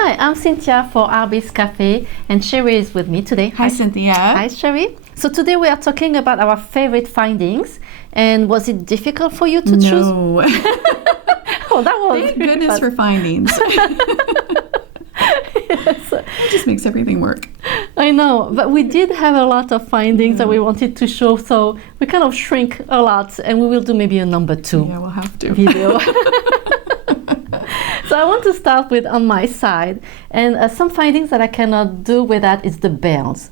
Hi, I'm Cynthia for Arbis Cafe, and Sherry is with me today. Hi, Cynthia. Hi, Sherry. So today we are talking about our favorite findings. And was it difficult for you to choose? No. Oh, that was Thank goodness for findings. Yes. It just makes everything work. I know, but we did have a lot of findings that we wanted to show, so we kind of shrink a lot, and we will do maybe a number 2 Yeah, we'll have to. video. So I want to start with on my side, and some findings that I cannot do with that is the bells,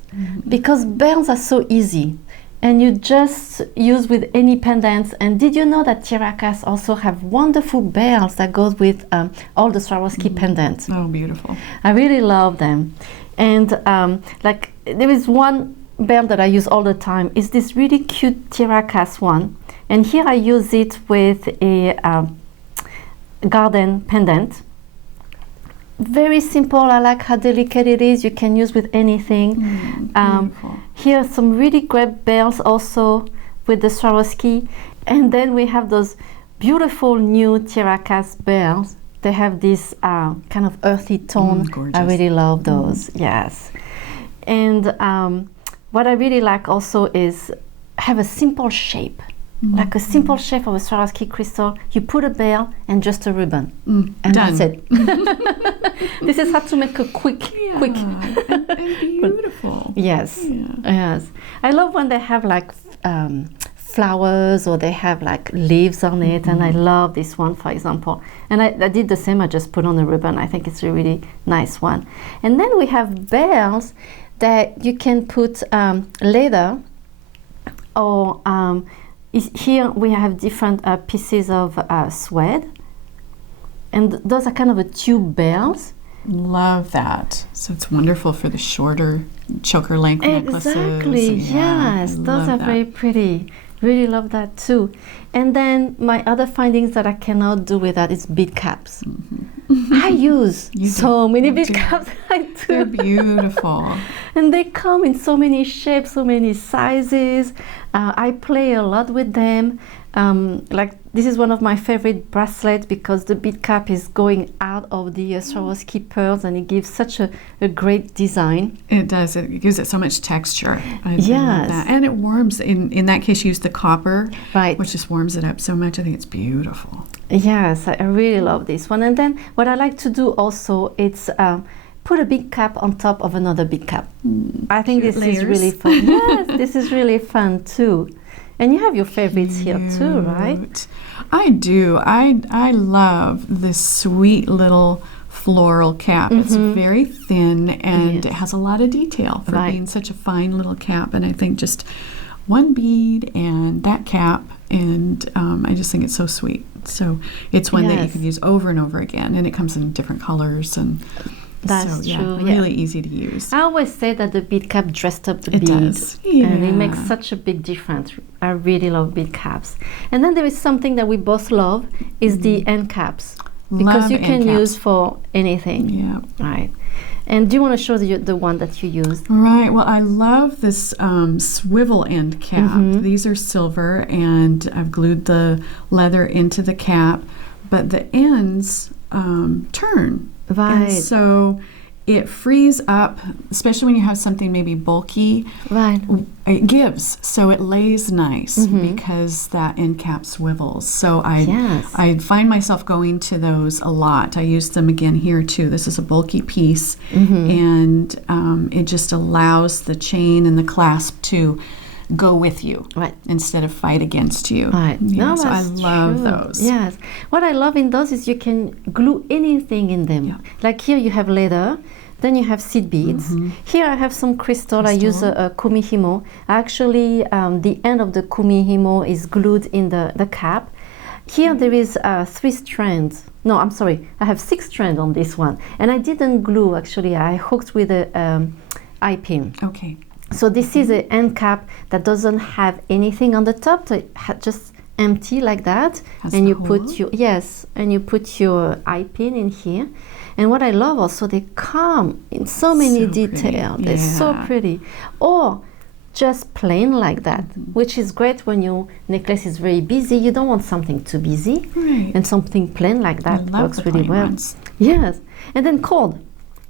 because bells are so easy, and you just use with any pendants. And did you know that Tiracas also have wonderful bells that goes with all the Swarovski pendants? Oh, beautiful. I really love them. And like there is one bell that I use all the time. Is this really cute Tiracas one, and here I use it with a garden pendant. Very simple. I like how delicate it is. You can use with anything. Here are some really great bells also with the Swarovski. And then we have those beautiful new Tiracas bells. They have this kind of earthy tone. Gorgeous. I really love those. Yes. And what I really like also is have a simple shape. Like a simple shape of a Swarovski crystal. You put a bell and just a ribbon. And Done. that's it. This is how to make a quick. And beautiful. Yes. Yeah. Yes. I love when they have like flowers or they have like leaves on it, and I love this one, for example. And I did the same. I just put on a ribbon. I think it's a really nice one. And then we have bells that you can put leather or here we have different pieces of suede, and those are kind of a tube bells. Love that. So it's wonderful for the shorter choker length necklaces. Exactly. Yes, those are very pretty. Really love that too. And then my other findings that I cannot do with that is bead caps. I use so many bead caps. I do. They're beautiful. And they come in so many shapes, so many sizes. I play a lot with them. Like this is one of my favorite bracelets because the bead cap is going out of the Swarovski pearls, and it gives such a great design. It does. It gives it so much texture. I love Yes. that. And it warms. In that case, you use the copper, Right. which just warms it up so much. I think it's beautiful. Yes, I really love this one. And then what I like to do also, it's put a big cap on top of another big cap. I think Cute this layers. is really fun. Yes, this is really fun too. And you have your favorites here too, right? Cute. I do. I love this sweet little floral cap. It's very thin and it has a lot of detail for Right. being such a fine little cap. And I think just one bead and that cap, and I just think it's so sweet. So it's one that you Yes. can use over and over again, and it comes in different colors, and That's so, yeah, true, yeah. really easy to use. I always say that the bead cap dressed up the It bead. does. And it Yeah. makes such a big difference. I really love bead caps. And then there is something that we both love is the end caps. Because Love you can end caps. use for anything. Yeah. Right. And do you want to show the one that you used? Right. Well, I love this swivel end cap. These are silver, and I've glued the leather into the cap, but the ends turn. Right. And so it frees up, especially when you have something maybe bulky. Right. It gives, so it lays nice because that end cap swivels. So Yes. I find myself going to those a lot. I use them again here too. This is a bulky piece, and it just allows the chain and the clasp to go with you Right. instead of fight against you. Right. Yeah, No, so I that's love true. those. Yes. What I love in those is you can glue anything in them. Yeah. Like here you have leather, then you have seed beads. Here I have some crystal. I use a kumihimo. Actually, the end of the kumihimo is glued in the cap. Here there is 3 strands. No, I'm sorry. I have 6 strands on this one. And I didn't glue, actually. I hooked with a eye pin. Okay. So this is an end cap that doesn't have anything on the top, so it just empty like that. Has And the you hole? put your eye pin in here. And what I love also, they come in so many So pretty. details. They're so Yeah. pretty. Or just plain like that, which is great when your necklace is very busy. You don't want something too busy. Right. And something plain like I that love works the really plain well. ones. Yes. And then cord.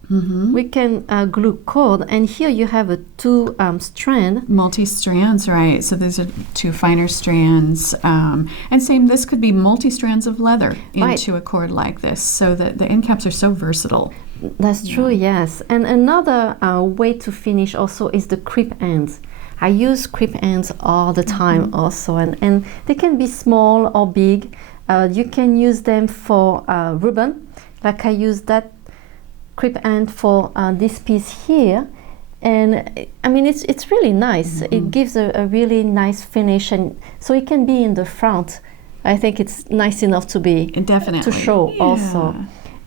We can glue cord, and here you have a two strand. Multi-strands, right. So these are two finer strands. And same, this could be multi-strands of leather into a cord like this, so that the end caps are so versatile. That's true, yes. And another way to finish also is the crimp ends. I use crimp ends all the time also, and they can be small or big. You can use them for ribbon, like I use that crimp end for this piece here, and I mean it's really nice. It gives a really nice finish, and so it can be in the front. I think it's nice enough to be definitely to show also.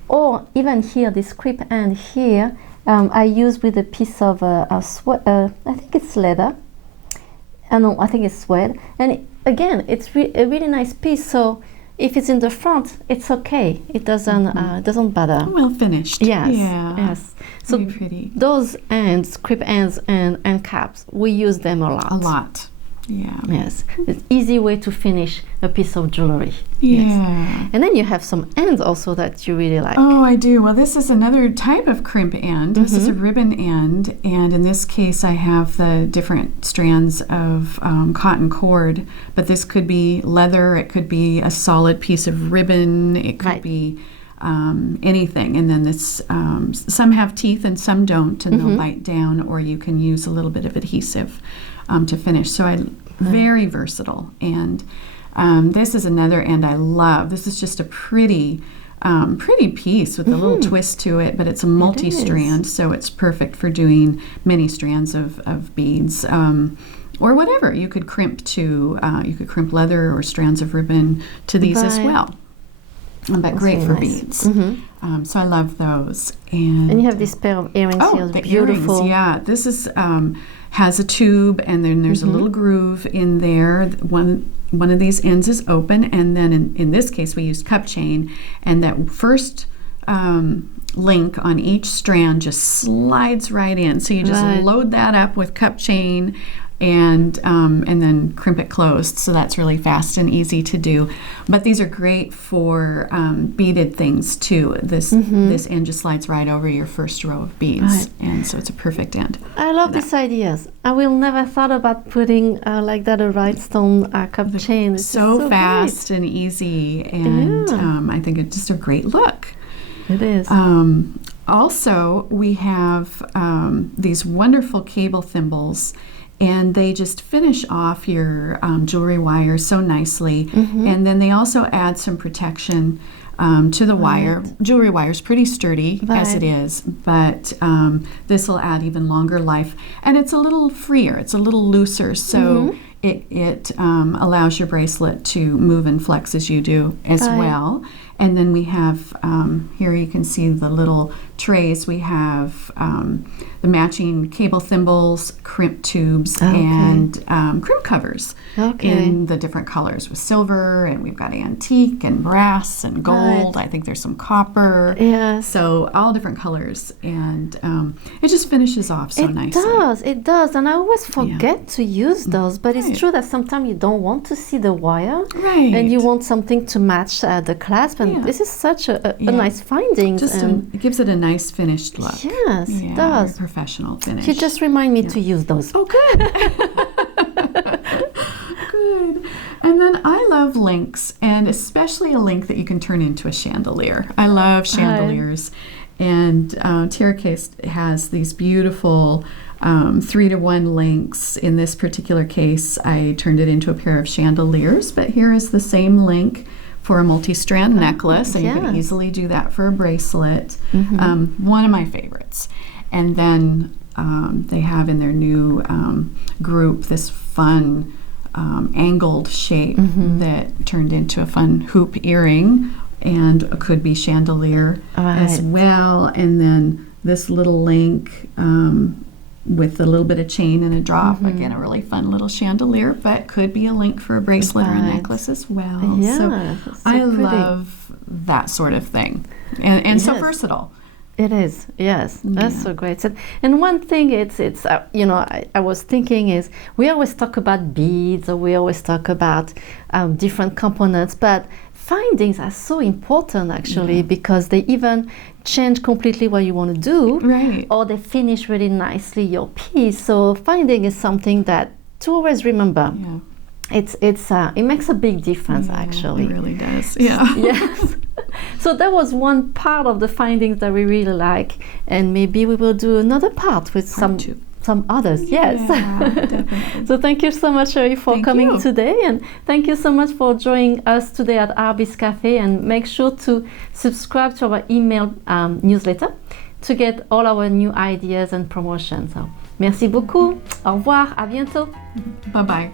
Or even here, this crimp end here, I use with a piece of I think it's leather. No, I think it's suede, and again it's a really nice piece. So if it's in the front, it's okay. It doesn't bother. Well finished. Yes. Yeah. Yes. So very pretty. Those ends, crimp ends and caps, we use them a lot. A lot. Yeah. Yes. It's easy way to finish a piece of jewelry. Yeah. Yes. And then you have some ends also that you really like. Oh, I do. Well, this is another type of crimp end. This is a ribbon end, and in this case I have the different strands of cotton cord, but this could be leather, it could be a solid piece of ribbon, it could be anything. And then this, some have teeth and some don't, and they'll bite down, or you can use a little bit of adhesive to finish. So very versatile. And this is another end I love. This is just a pretty piece with a little twist to it, but it's a multi-strand, so it's perfect for doing many strands of beads. Or whatever. You could crimp leather or strands of ribbon to these as well. But great for beads. So I love those. And you have this pair of earrings here. The Beautiful. Earrings, yeah. This is has a tube, and then there's a little groove in there. One of these ends is open, and then in this case we used cup chain, and that first link on each strand just slides right in. So you just load that up with cup chain, and then crimp it closed. So that's really fast and easy to do. But these are great for beaded things too. This end just slides right over your first row of beads, and so it's a perfect end. I love these ideas. I will never thought about putting like that a rhinestone cup chain. It's so fast and easy, and I think it's just a great look. It is. Also, we have these wonderful cable thimbles, and they just finish off your jewelry wire so nicely. And then they also add some protection to the wire. Jewelry wire is pretty sturdy as it is, but this will add even longer life. And it's a little freer, it's a little looser, so it allows your bracelet to move and flex as you do as well. And then we have, here you can see the little trays. We have the matching cable thimbles, crimp tubes, and crimp covers in the different colors with silver, and we've got antique and brass and gold. I think there's some copper. So all different colors, and it just finishes off so nicely. It does, and I always forget to use those, but it's true that sometimes you don't want to see the wire, and you want something to match the clasp, and this is such a nice finding. It gives it a nice finished look. Yes, it does. Professional finish. You just remind me to use those. Oh, good. Good. And then I love links, and especially a link that you can turn into a chandelier. I love chandeliers. And Tiara Case has these beautiful 3-to-1 links. In this particular case, I turned it into a pair of chandeliers, but here is the same link for a multi-strand necklace, and you can easily do that for a bracelet. One of my favorites. And then they have in their new group this fun angled shape that turned into a fun hoop earring, and could be chandelier as well. And then this little link with a little bit of chain and a drop. Again, a really fun little chandelier, but could be a link for a bracelet or a necklace as well. So I love that sort of thing, and so versatile. It is, yes. That's so great. And one thing it's I was thinking is, we always talk about beads, or we always talk about different components, but findings are so important actually, because they even change completely what you want to do, Right. or they finish really nicely your piece. So finding is something that to always remember. Yeah. It makes a big difference Yeah, actually. It really does. Yeah. Yes. So that was one part of the findings that we really like, and maybe we will do another part with Part two. some others. Yeah, Yes. definitely. So thank you so much, Sherry, for Thank coming you. today, and thank you so much for joining us today at Arbis Cafe. And make sure to subscribe to our email newsletter to get all our new ideas and promotions. So, merci beaucoup. Au revoir. À bientôt. Bye-bye.